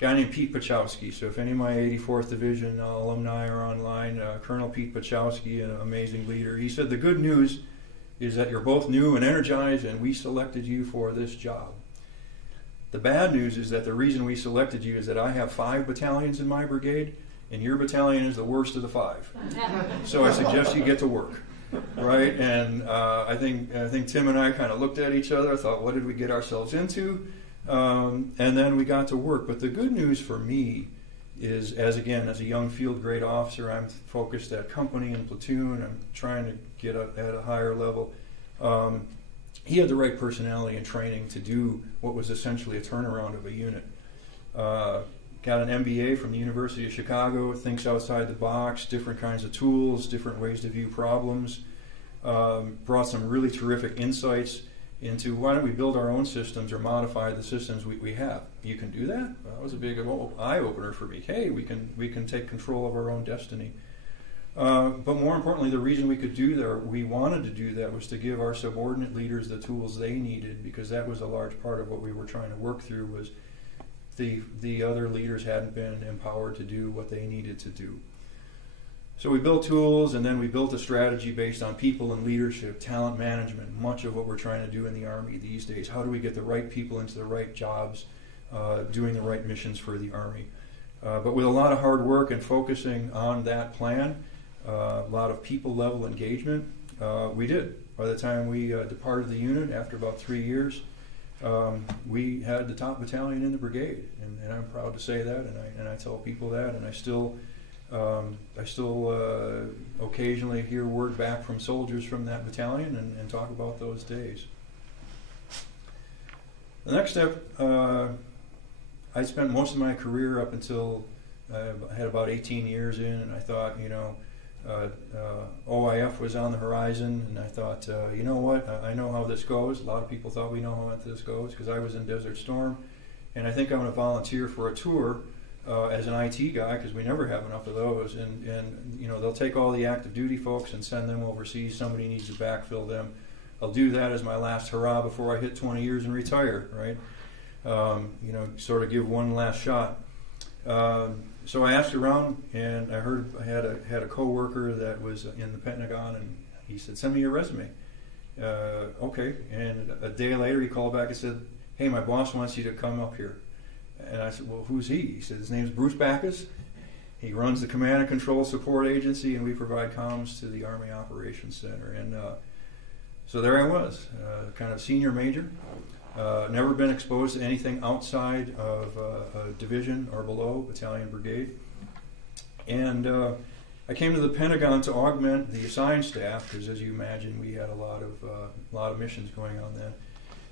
guy named Pete Pachowski. So if any of my 84th Division alumni are online, Colonel Pete Pachowski, an amazing leader. He said, the good news is that you're both new and energized, and we selected you for this job. The bad news is that the reason we selected you is that I have 5 battalions in my brigade, and your battalion is the worst of the 5. So I suggest you get to work, right? And I think Tim and I kind of looked at each other, thought, what did we get ourselves into? And then we got to work. But the good news for me is, as a young field grade officer, I'm focused at company and platoon. I'm trying to get up at a higher level. He had the right personality and training to do what was essentially a turnaround of a unit. Got an MBA from the University of Chicago, thinks outside the box, different kinds of tools, different ways to view problems. Brought some really terrific insights into why don't we build our own systems or modify the systems we have. You can do that? Well, that was a big eye-opener for me. Hey, we can take control of our own destiny. But more importantly, the reason we wanted to do that was to give our subordinate leaders the tools they needed, because that was a large part of what we were trying to work through, was the other leaders hadn't been empowered to do what they needed to do. So we built tools, and then we built a strategy based on people and leadership, talent management, much of what we're trying to do in the Army these days. How do we get the right people into the right jobs, doing the right missions for the Army? But with a lot of hard work and focusing on that plan, a lot of people-level engagement, we did. By the time we departed the unit, after about 3 years, we had the top battalion in the brigade, and I'm proud to say that, and I tell people that, and I still occasionally hear word back from soldiers from that battalion and talk about those days. The next step, I spent most of my career up until I had about 18 years in, and I thought, OIF was on the horizon, and I thought, you know what, I know how this goes. A lot of people thought we know how this goes, because I was in Desert Storm, and I think I'm going to volunteer for a tour as an IT guy, because we never have enough of those, and they'll take all the active duty folks and send them overseas. Somebody needs to backfill them. I'll do that as my last hurrah before I hit 20 years and retire, right? Sort of give one last shot. So I asked around, and I heard I had a coworker that was in the Pentagon, and he said, "Send me your resume." Okay. And a day later, he called back and said, "Hey, my boss wants you to come up here." And I said, "Well, who's he?" He said, "His name's Bruce Backus. He runs the Command and Control Support Agency, and we provide comms to the Army Operations Center." And so there I was, kind of senior major. Never been exposed to anything outside of a division or below, battalion, brigade. And I came to the Pentagon to augment the assigned staff, because as you imagine, we had a lot of missions going on then.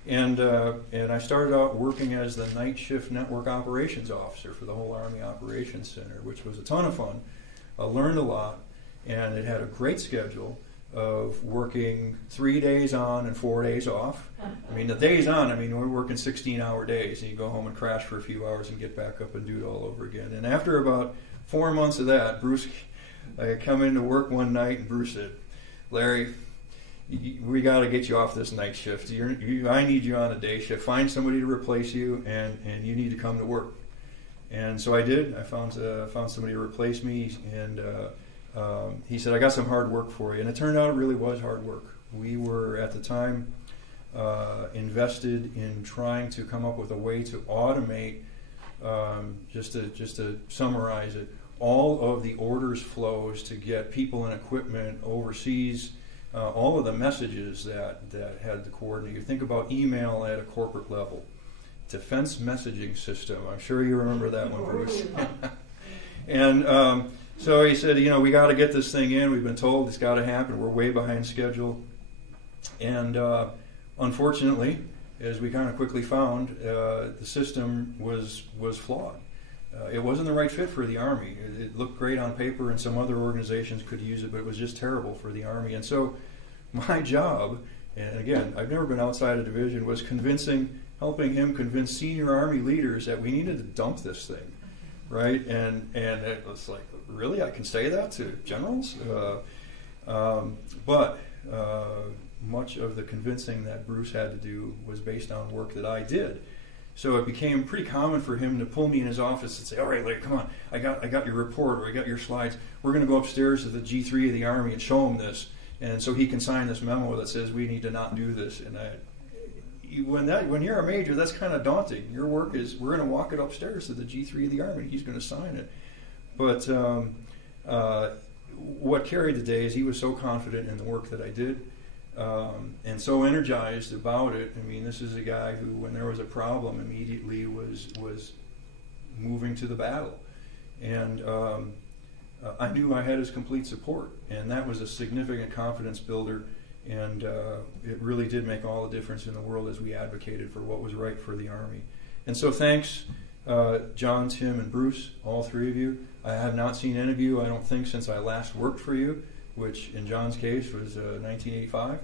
And I started out working as the night shift network operations officer for the whole Army Operations Center, which was a ton of fun. I learned a lot, and it had a great schedule of working 3 days on and 4 days off. I mean, the days on, we're working 16-hour days, and you go home and crash for a few hours and get back up and do it all over again. And after about 4 months of that, Bruce, I come into work one night, and Bruce said, "Larry, we got to get you off this night shift. I need you on a day shift. Find somebody to replace you, and you need to come to work." And so I did. I found somebody to replace me, and he said, "I got some hard work for you." And it turned out it really was hard work. We were, at the time, invested in trying to come up with a way to automate, just to summarize it, all of the orders flows to get people and equipment overseas, all of the messages that had to coordinate. You think about email at a corporate level, defense messaging system. I'm sure you remember that one, Bruce. And so he said, "We got to get this thing in. We've been told it's got to happen. We're way behind schedule." And unfortunately, as we kind of quickly found, the system was flawed. It wasn't the right fit for the Army. It looked great on paper, and some other organizations could use it, but it was just terrible for the Army. And so my job, and again, I've never been outside a division, was helping him convince senior Army leaders that we needed to dump this thing, right? And it was like, really? I can say that to generals? But much of the convincing that Bruce had to do was based on work that I did. So it became pretty common for him to pull me in his office and say, "All right, Larry, come on, I got your report, or I got your slides. We're going to go upstairs to the G3 of the Army and show him this, and so he can sign this memo that says we need to not do this." And when you're a major, that's kind of daunting. Your work is, we're going to walk it upstairs to the G3 of the Army. He's going to sign it. But what carried the day is he was so confident in the work that I did, and so energized about it. This is a guy who, when there was a problem, immediately was moving to the battle. And I knew I had his complete support, and that was a significant confidence builder, and it really did make all the difference in the world as we advocated for what was right for the Army. And so thanks, John, Tim, and Bruce, all three of you. I have not seen any of you, I don't think, since I last worked for you, which in John's case was 1985.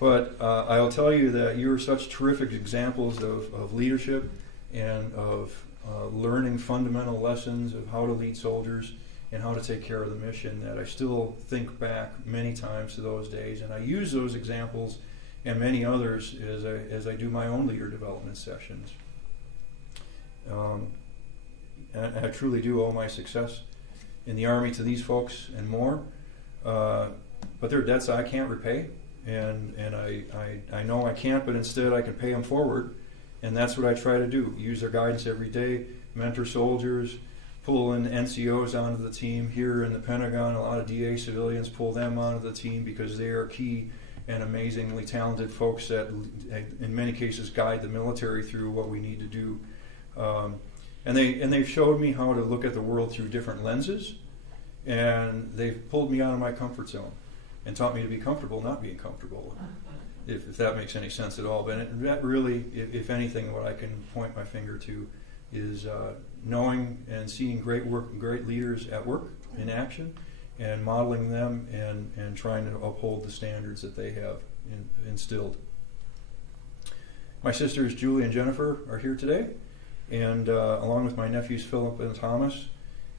But I'll tell you that you are such terrific examples of leadership and of learning fundamental lessons of how to lead soldiers and how to take care of the mission, that I still think back many times to those days. And I use those examples and many others as I do my own leader development sessions. And I truly do owe my success in the Army to these folks and more, but they're debts I can't repay, and I know I can't, but instead I can pay them forward, and that's what I try to do. Use their guidance every day, mentor soldiers, pull in NCOs onto the team. Here in the Pentagon, a lot of DA civilians pull them onto the team because they are key and amazingly talented folks that in many cases guide the military through what we need to do. And they've showed me how to look at the world through different lenses, and they've pulled me out of my comfort zone and taught me to be comfortable not being comfortable, if that makes any sense at all. But that really, if anything, what I can point my finger to is knowing and seeing great work and great leaders at work in action, and modeling them and trying to uphold the standards that they have instilled. My sisters Julie and Jennifer are here today, and along with my nephews Philip and Thomas.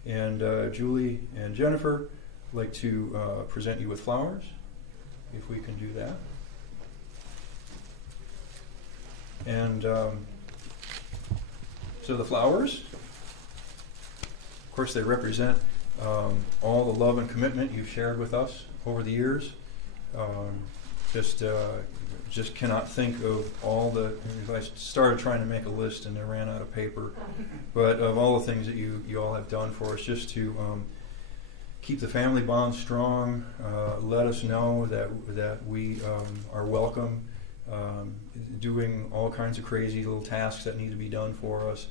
And Julie and Jennifer, I'd like to present you with flowers, if we can do that. And so the flowers, of course, they represent all the love and commitment you've shared with us over the years. Just cannot think of all the, I started trying to make a list and I ran out of paper, but of all the things that you all have done for us, just to keep the family bond strong, let us know that we are welcome, doing all kinds of crazy little tasks that need to be done for us,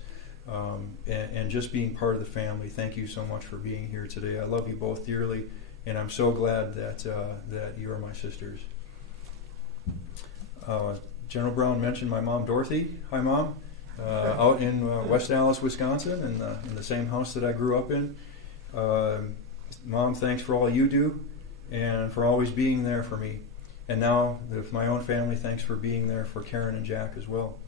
and just being part of the family. Thank you so much for being here today. I love you both dearly, and I'm so glad that you are my sisters. General Brown mentioned my mom, Dorothy. Hi, Mom. Out in West Allis, Wisconsin, in the same house that I grew up in. Mom, thanks for all you do and for always being there for me. And now, with my own family, thanks for being there for Karen and Jack as well.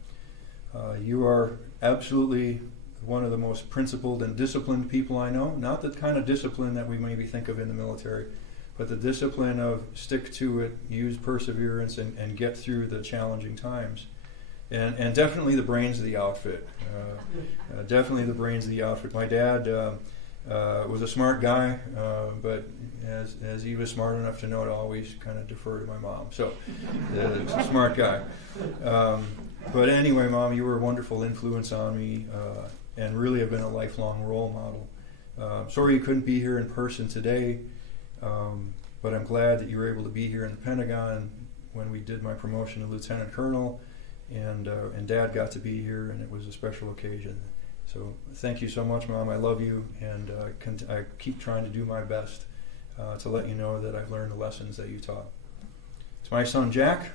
You are absolutely one of the most principled and disciplined people I know. Not the kind of discipline that we maybe think of in the military, but the discipline of stick to it, use perseverance, and get through the challenging times. And definitely the brains of the outfit. Definitely the brains of the outfit. My dad was a smart guy, but as he was smart enough to know to always kind of defer to my mom. So, a smart guy. But anyway, Mom, you were a wonderful influence on me, and really have been a lifelong role model. Sorry you couldn't be here in person today, but I'm glad that you were able to be here in the Pentagon when we did my promotion to Lieutenant Colonel, and Dad got to be here, and it was a special occasion. So thank you so much, Mom. I love you, and I keep trying to do my best to let you know that I've learned the lessons that you taught. It's my son, Jack.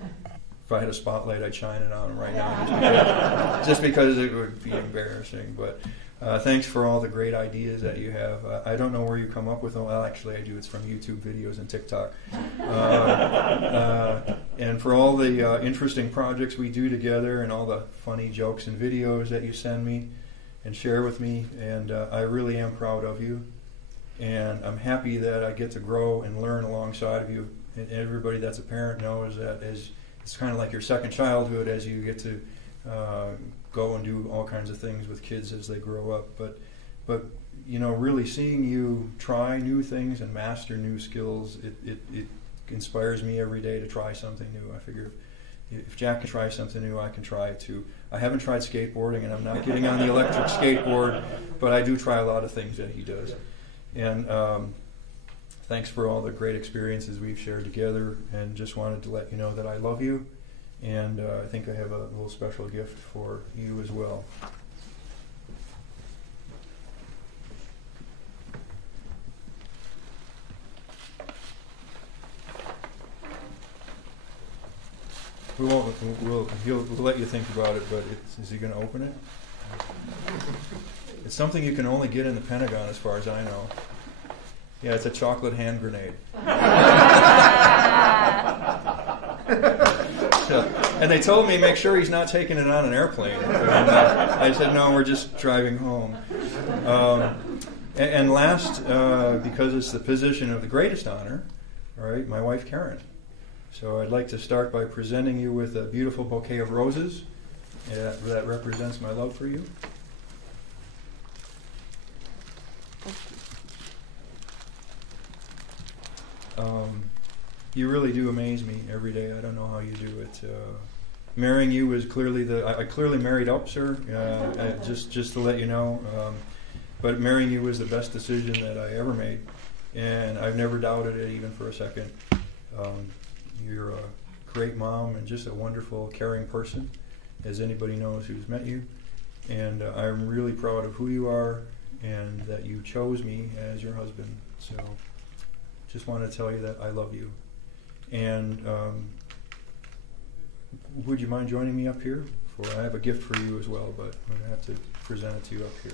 If I had a spotlight, I'd shine it on him right now, just because it would be embarrassing. But thanks for all the great ideas that you have. I don't know where you come up with them. Well, actually, I do. It's from YouTube videos and TikTok. And for all the interesting projects we do together and all the funny jokes and videos that you send me and share with me. And I really am proud of you. And I'm happy that I get to grow and learn alongside of you. And everybody that's a parent knows that it's kind of like your second childhood as you get to go and do all kinds of things with kids as they grow up. But you know, really seeing you try new things and master new skills, it inspires me every day to try something new. I figure if Jack can try something new, I can try it too. I haven't tried skateboarding, and I'm not getting on the electric skateboard, but I do try a lot of things that he does. And thanks for all the great experiences we've shared together, and just wanted to let you know that I love you, and I think I have a little special gift for you as well. We'll let you think about it, but is he going to open it? It's something you can only get in the Pentagon, as far as I know. Yeah, it's a chocolate hand grenade. And they told me make sure he's not taking it on an airplane. And I said, no, we're just driving home. And last, because it's the position of the greatest honor, all right, my wife Karen. So I'd like to start by presenting you with a beautiful bouquet of roses that represents my love for you. You really do amaze me every day. I don't know how you do it. Marrying you was clearly I clearly married up, sir. Just to let you know. But marrying you was the best decision that I ever made, and I've never doubted it even for a second. You're a great mom and just a wonderful, caring person, as anybody knows who's met you. And I'm really proud of who you are and that you chose me as your husband. So just wanted to tell you that I love you. And would you mind joining me up here? I have a gift for you as well, but I'm going to have to present it to you up here.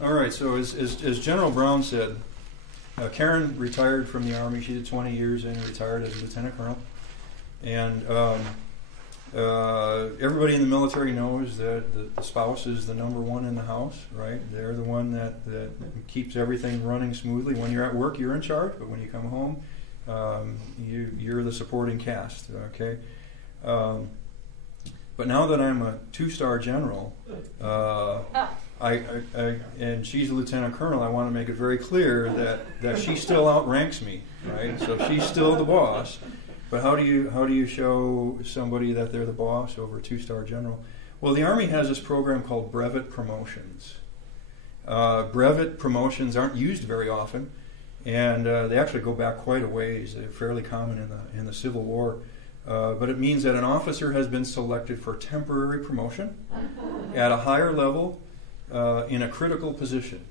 All right, so as General Brown said, Karen retired from the Army. She did 20 years and retired as a lieutenant colonel. And everybody in the military knows that the spouse is the number one in the house, right? They're the one that keeps everything running smoothly. When you're at work, you're in charge, but when you come home, you're the supporting cast, okay? But now that I'm a 2-star general, and she's a lieutenant colonel, I want to make it very clear that she still outranks me, right? So she's still the boss. But how do you show somebody that they're the boss over a 2-star general? Well, the Army has this program called brevet promotions. Brevet promotions aren't used very often, and they actually go back quite a ways. They're fairly common in the Civil War. But it means that an officer has been selected for temporary promotion at a higher level in a critical position.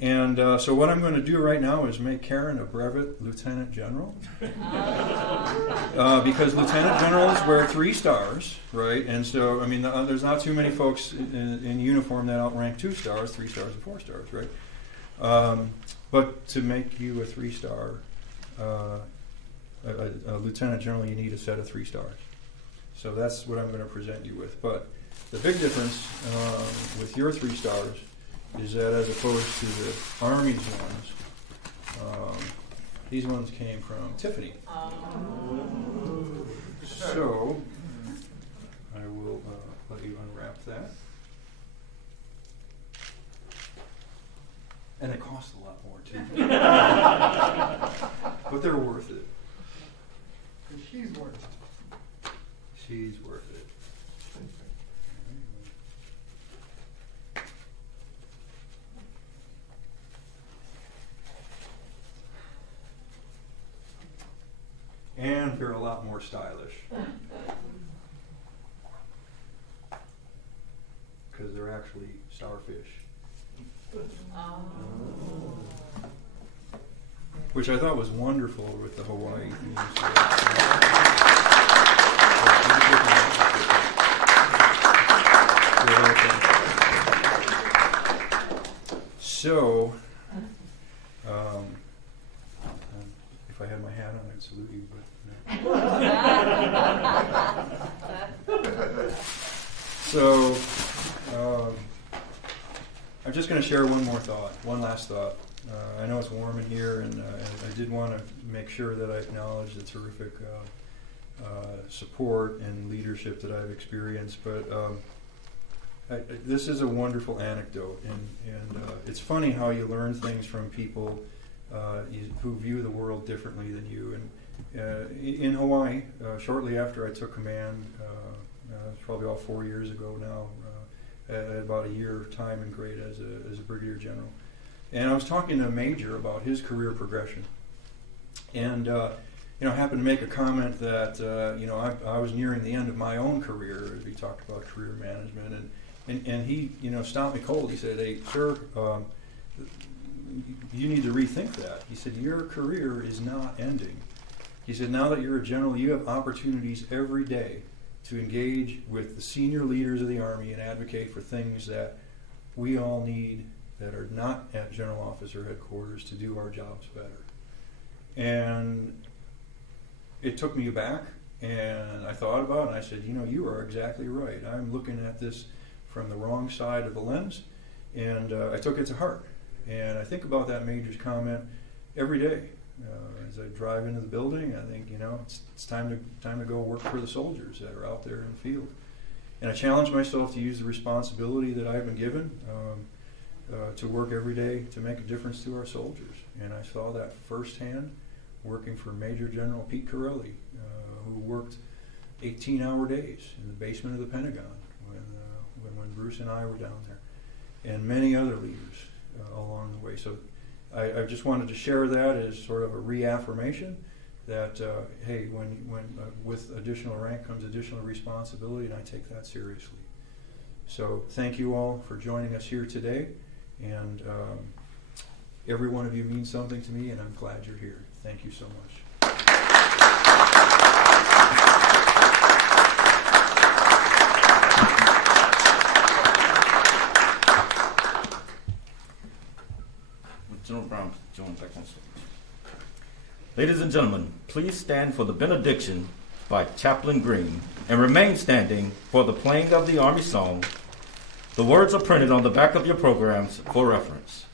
And so what I'm going to do right now is make Karen a brevet lieutenant general. Because lieutenant generals wear 3 stars, right? And so, I mean, there's not too many folks in uniform that outrank 2 stars, 3 stars, and 4 stars, right? But to make you a 3-star a lieutenant general, you need a set of 3 stars. So that's what I'm going to present you with. But the big difference with your 3 stars is that as opposed to the Army's ones, these ones came from Tiffany. So I will let you unwrap that. And it costs a lot more too. But they're worth it. She's worth it. She's worth it. And they're a lot more stylish. Because they're actually starfish. Which I thought was wonderful with the Hawaii theme. So, if I had my hat on, I'd salute you, but no. So, I'm just going to share one last thought. I know it's warm in here, and I did want to make sure that I acknowledge the terrific support and leadership that I've experienced. But this is a wonderful anecdote, and it's funny how you learn things from people who view the world differently than you. And in Hawaii, shortly after I took command, it's probably all 4 years ago now, at about a year time and grade as a brigadier general. And I was talking to a major about his career progression. And, I happened to make a comment that, I was nearing the end of my own career as we talked about career management. And he, stopped me cold. He said, "Hey, sir, you need to rethink that." He said, "Your career is not ending." He said, "Now that you're a general, you have opportunities every day to engage with the senior leaders of the Army and advocate for things that we all need that are not at general officer headquarters to do our jobs better." And it took me aback, and I thought about it, and I said, you are exactly right. I'm looking at this from the wrong side of the lens, and I took it to heart. And I think about that major's comment every day. As I drive into the building, I think, it's time to go work for the soldiers that are out there in the field. And I challenge myself to use the responsibility that I've been given to work every day to make a difference to our soldiers. And I saw that firsthand working for Major General Pete Corelli, who worked 18-hour days in the basement of the Pentagon when Bruce and I were down there, and many other leaders along the way. So I just wanted to share that as sort of a reaffirmation that, hey, when with additional rank comes additional responsibility, and I take that seriously. So thank you all for joining us here today, and every one of you means something to me, and I'm glad you're here. Thank you so much. General Brown, join back on stage. Ladies and gentlemen, please stand for the benediction by Chaplain Green and remain standing for the playing of the Army song. The words are printed on the back of your programs for reference.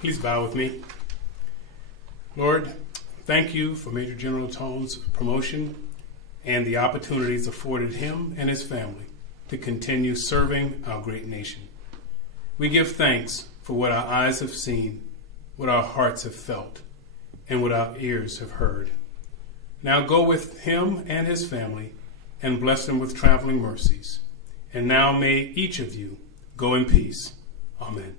Please bow with me. Lord, thank you for Major General Thoms' promotion and the opportunities afforded him and his family to continue serving our great nation. We give thanks for what our eyes have seen, what our hearts have felt, and what our ears have heard. Now go with him and his family and bless them with traveling mercies. And now may each of you go in peace. Amen.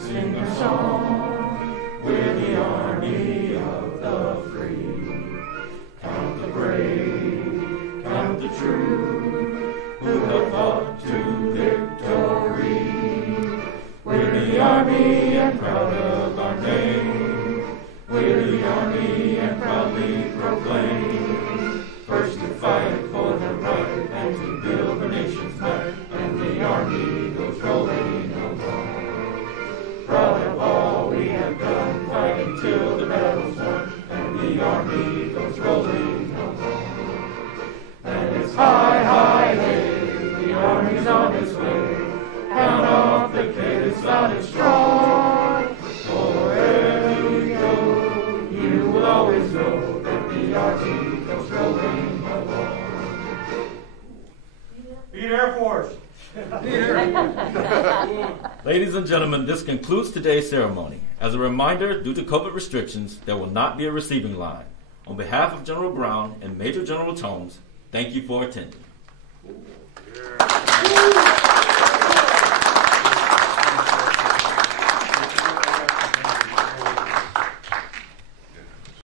Sing a song, we're the army of the free. Count the brave, count the true, who have fought to victory. We're the army and proud of our name. We're the army and proudly proclaim. First to fight for the right and to build the nation's might. And the army goes rolling along. Proud of all we have done, fighting till the battle's won, and the army goes rolling along. And it's high, high, hey, the army's on its way. Count off the cadence loud and strong. For wherever we go, you will always know that the army goes rolling along. Beat Air Force. Ladies and gentlemen, this concludes today's ceremony. As a reminder, due to COVID restrictions, there will not be a receiving line. On behalf of General Brown and Major General Thoms, thank you for attending.